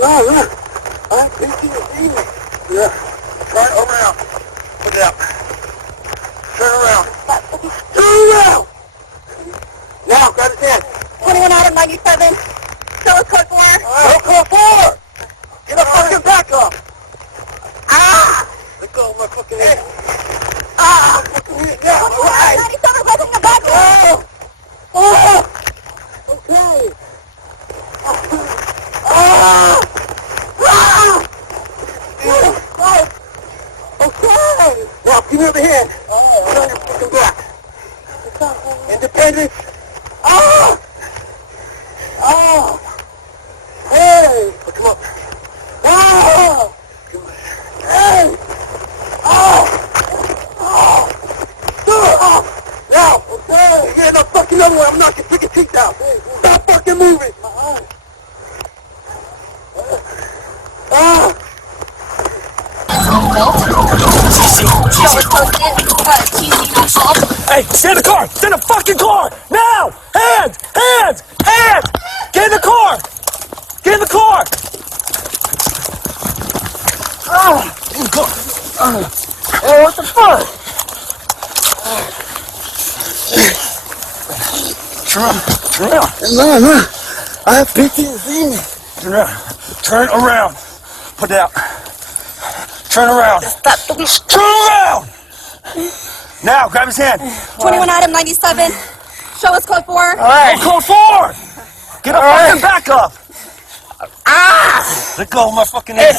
No. I'm thinking of seeing it. Yeah. Turn around. Put it out. Turn around. Turn around! Now, grab his hand. 21 out of 97. Show us code 4. No code 4! Get a fucking back up! Ah! Let go of my fucking head. Ah! Fucking head. Yeah, alright! 97 pressing the back up. Oh! Okay. Ah! Ah! Okay! Now, give me the hand. Put on your fucking back. Independence. Ah! Ah! Hey! Come up. Ah! Come on. Hey! Ah! Ah! Ah! Now! Okay! You're in a fucking other way. I'm knocking freaking teeth out. Stop fucking moving! Ah! Hey, stay in the car! Stay in the fucking car! Now! Hands! Hands! Hands! Get in the car! Get in the car! In the car! Oh, what the fuck? Turn around. No. I have PTSD. Turn around. Put it out. Turn around. Turn around! Now, grab his hand. 21 item 97. Show us code 4. Alright. Code 4! Get a fucking back up! Ah! Let go of my fucking head.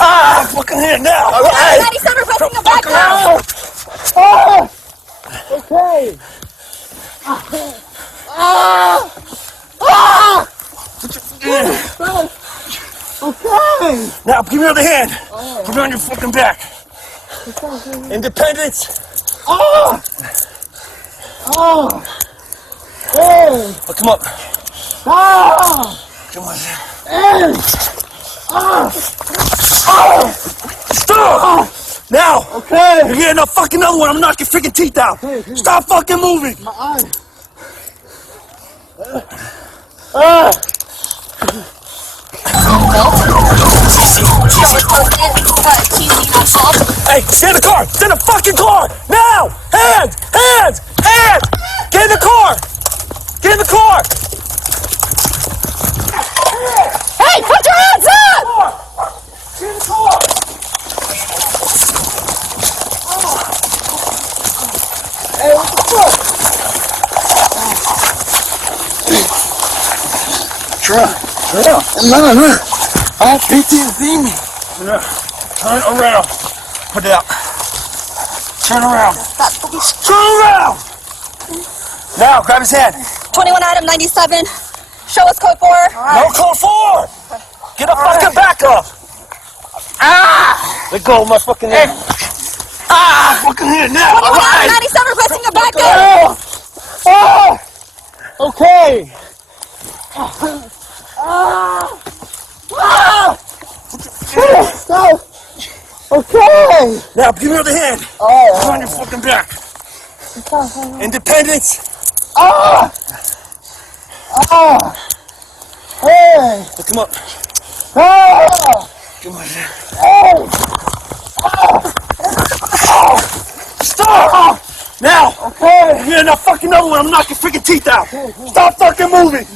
Ah! Fucking head now! 97 pressing the back up. Oh! Okay! Ah! Ah! Okay! Now, give me the other hand. Put it on your fucking back. Independence. Oh! Oh! Hey! Oh, come up. Ah! Come on. Hey! Ah! Oh! Stop! Now! Okay! You're getting a fucking other one. I'm knocking your freaking teeth out. Stop fucking moving! My eye. Hey, stay in the car! Stay in the fucking car! Now! Hands! Hands! Hands! Get in the car! Get in the car! Hey, put your hands up! Get in the car! Hey, what the fuck? No. I have PTSD. Turn around. Put it out. Turn around. Turn around! Now, grab his hand. 21 item 97. Show us code 4. No code 4! Get a fucking back up! Ah! Let go of my fucking head. Ah! Fucking head now! 21 item 97 pressing the back up. Oh! Okay! Okay! Now, give me the other hand. Put on your fucking back. Independence. Ah! Ah! Hey! Come up. Ah! Come on. Hey! Stop! Now! Okay! You're in a fucking other one. I'm knocking freaking teeth out. Stop fucking moving!